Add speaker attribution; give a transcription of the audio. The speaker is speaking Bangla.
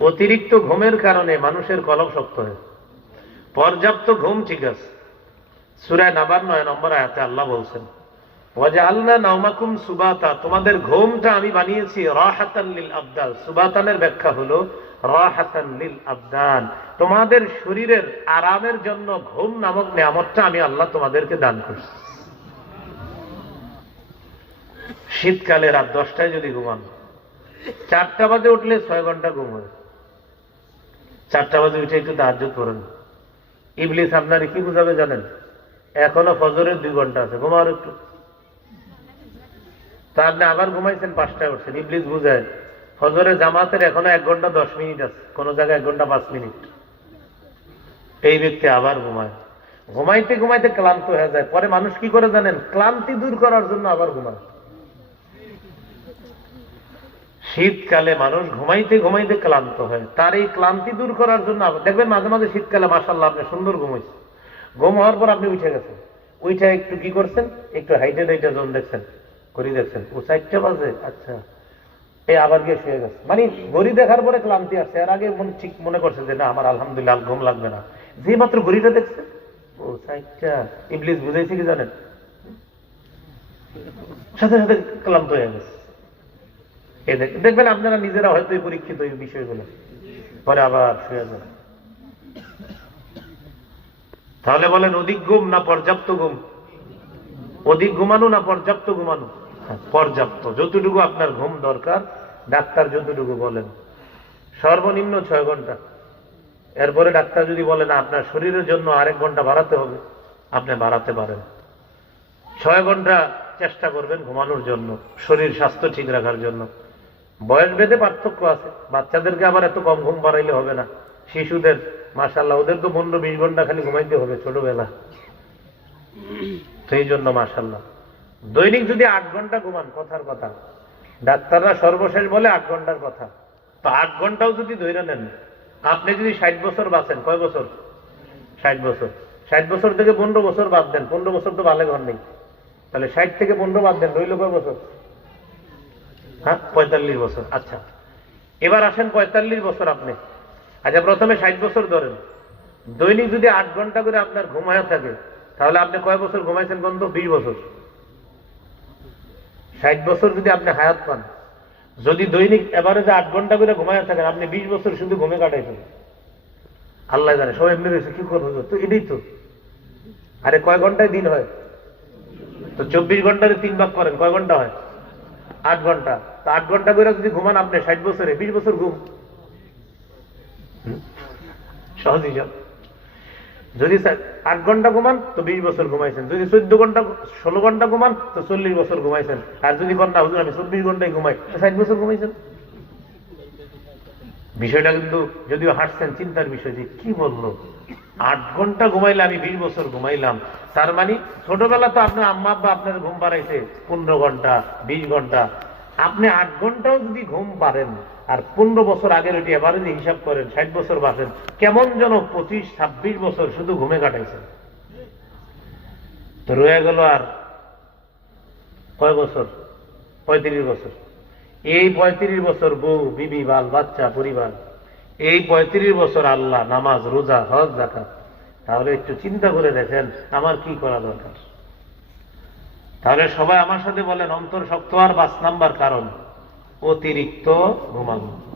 Speaker 1: অতিরিক্ত ঘুমের কারণে মানুষের কলম শক্ত হয়। পর্যাপ্ত ঘুম ঠিক আছে। সুরায় নাবার নয় নম্বর আয়াতে আল্লাহ বলছেন ওয়াজা আল্লাহ নাওমাকুম সুবাতা তোমাদের ঘুমটা আমি বানিয়েছি রাহাতান লিল আবদাল সুবাতানের ব্যাখ্যা হলো রাহাতান লিল আবদান। তোমাদের শরীরের আরামের জন্য ঘুম নামক নিয়ামতটা আমি আল্লাহ তোমাদেরকে দান করছি। শীতকালে রাত দশটায় যদি ঘুমান, চারটা বাজে উঠলে ছয় ঘণ্টা ঘুম হয়। চারটা বাজে উঠে একটু দাহ্য করেন ইবলিস আপনার কি বুঝাবে জানেন? এখনও ফজরের দুই ঘণ্টা আছে ঘুমার একটু। তা আপনি আবার ঘুমাইছেন, পাঁচটায় উঠছেন। ইবলিস বুঝায়, ফজরের জামাতের এখনও এক ঘণ্টা দশ মিনিট আছে, কোন জায়গায় এক ঘণ্টা পাঁচ মিনিট। এই ব্যক্তি আবার ঘুমায়। ঘুমাইতে ঘুমাইতে ক্লান্ত হয়ে যায়। পরে মানুষ কি করে জানেন? ক্লান্তি দূর করার জন্য আবার ঘুমায়। শীতকালে মানুষ ঘুমাইতে ঘুমাইতে ক্লান্ত হয়। তার এই ক্লান্তি দূর করার জন্য দেখবেন মাঝে মাঝে শীতকালে মাসাল্লাহ আপনি সুন্দর ঘুমাইছেন ঘুম হওয়ার পর আপনি উঠে গেছেন। উঠে একটু কি করছেন? একটু হাইটে হাইটে জোন দেখছেন, ঘড়ি দেখছেন। ও চারটে বাজে আচ্ছা। এই আবার গিয়ে শুয়ে গেছে। মানে ঘড়ি দেখার পরে ক্লান্তি আসছে। এর আগে মন ঠিক মনে করছে যে, না, আমার আলহামদুলিল্লাহ ঘুম লাগবে না। যে মাত্র ঘড়িটা দেখছে, ও চারটা। ইবলিস বুঝাইছে কি জানেন? সাথে সাথে ক্লান্ত হয়ে গেছে। দেখবেন আপনারা নিজেরা হয়তো পরীক্ষিত এই বিষয়গুলো। পরে আবার শুয়ে যান। তাহলে বলেন অধিক ঘুম না পর্যাপ্ত ঘুম? অধিক ঘুমানো না পর্যাপ্ত ঘুমানো? হ্যাঁ, পর্যাপ্ত। যতটুকু আপনার ঘুম দরকার ডাক্তার যতটুকু বলেন। সর্বনিম্ন ছয় ঘণ্টা। এরপরে ডাক্তার যদি বলেন আপনার শরীরের জন্য আরেক ঘণ্টা বাড়াতে হবে। আপনি বাড়াতে পারেন। ছয় ঘণ্টা চেষ্টা করবেন ঘুমানোর জন্য শরীর স্বাস্থ্য ঠিক রাখার জন্য। বয়স ভেদে পার্থক্য আছে। বাচ্চাদেরকে আবার এত কম ঘুম বাড়াইলে হবে না। শিশুদের মাসাল্লাহ ওদের তো পনেরো বিশ ঘণ্টা খালি ঘুমাইতে হবে ছোটবেলা। সেই জন্য মাসাল্লাহ দৈনিক যদি আট ঘণ্টা ঘুমান, কথার কথা। ডাক্তাররা সর্বশেষ বলে আট ঘণ্টার কথা। তো আট ঘন্টাও যদি ধরে নেন, আপনি যদি ষাট বছর বাঁচেন, কয় বছর? ষাট বছর। ষাট বছর থেকে পনেরো বছর বাদ দেন, পনেরো বছর তো ভালো ঘর নেই। তাহলে ষাট থেকে পনেরো বাদ দেন, রইল কয় বছর? হ্যাঁ পঁয়তাল্লিশ বছর আচ্ছা। এবার আসেন পঁয়তাল্লিশ বছর আপনি। আচ্ছা প্রথমে ষাট বছর ধরেন। দৈনিক যদি আট ঘণ্টা করে আপনার ঘুমায় থাকে, তাহলে আপনি কয় বছর ঘুমাইছেন বন্ধু? বিশ বছর। ষাট বছর যদি আপনি হায়াত পান, যদি দৈনিক এভারেজে আট ঘণ্টা করে ঘুমায় থাকেন, আপনি বিশ বছর শুধু ঘুমে কাটাইছেন। আল্লাহ জানে, সব এমনি রয়েছে, কি করব তো এটাই তো। আরে কয় ঘন্টায় দিন হয়? তো চব্বিশ ঘন্টাতে তিন ভাগ করেন, কয় ঘণ্টা হয়? আট ঘণ্টা। তো আট ঘণ্টা করে যদি ঘুমান আপনি, ষাট বছরে, বিশ বছর ঘুম। হুম? সহজ হিসাব যদি আট ঘণ্টা ঘুমান, তো বিশ বছর ঘুমাইছেন। যদি চোদ্দ ঘণ্টা, ষোলো ঘণ্টা ঘুমান, তো চল্লিশ বছর ঘুমাইছেন। আর যদি ঘণ্টা হুজুর, আমি চব্বিশ ঘন্টায় ঘুমাই, তো ষাট বছর ঘুমাইছেন। বিষয়টা কিন্তু যদিও হাঁটছেন চিন্তার বিষয় যে কি বলল? আট ঘণ্টা ঘুমাইলে আমি বিশ বছর ঘুমাইলাম। তার মানে ছোটবেলা তো আপনার আম্মা আব্বা আপনার ঘুম পাড়াইছে পনেরো ঘণ্টা, বিশ ঘণ্টা। আপনি আট ঘন্টাও যদি ঘুম পারেন আর পনেরো বছর আগের ওটি এবারে হিসাব করেন, ষাট বছর বাঁচেন, কেমন যেন পঁচিশ, ছাব্বিশ বছর শুধু ঘুমে কাটাইছেন। তো রয়ে গেল আর কয় বছর? পঁয়ত্রিশ বছর। এই পঁয়ত্রিশ বছর বউ, বিবি, বাল, বাচ্চা, পরিবার এই পঁয়ত্রিশ বছর আল্লাহ, নামাজ, রোজা, হজ জাকাত তাহলে একটু চিন্তা করে দেখেন, আমার কি করা দরকার? তাহলে সবাই আমার সাথে বলেন, অন্তর শক্ত আর পাঁচ নাম্বার কারণ, অতিরিক্ত ঘুমানো।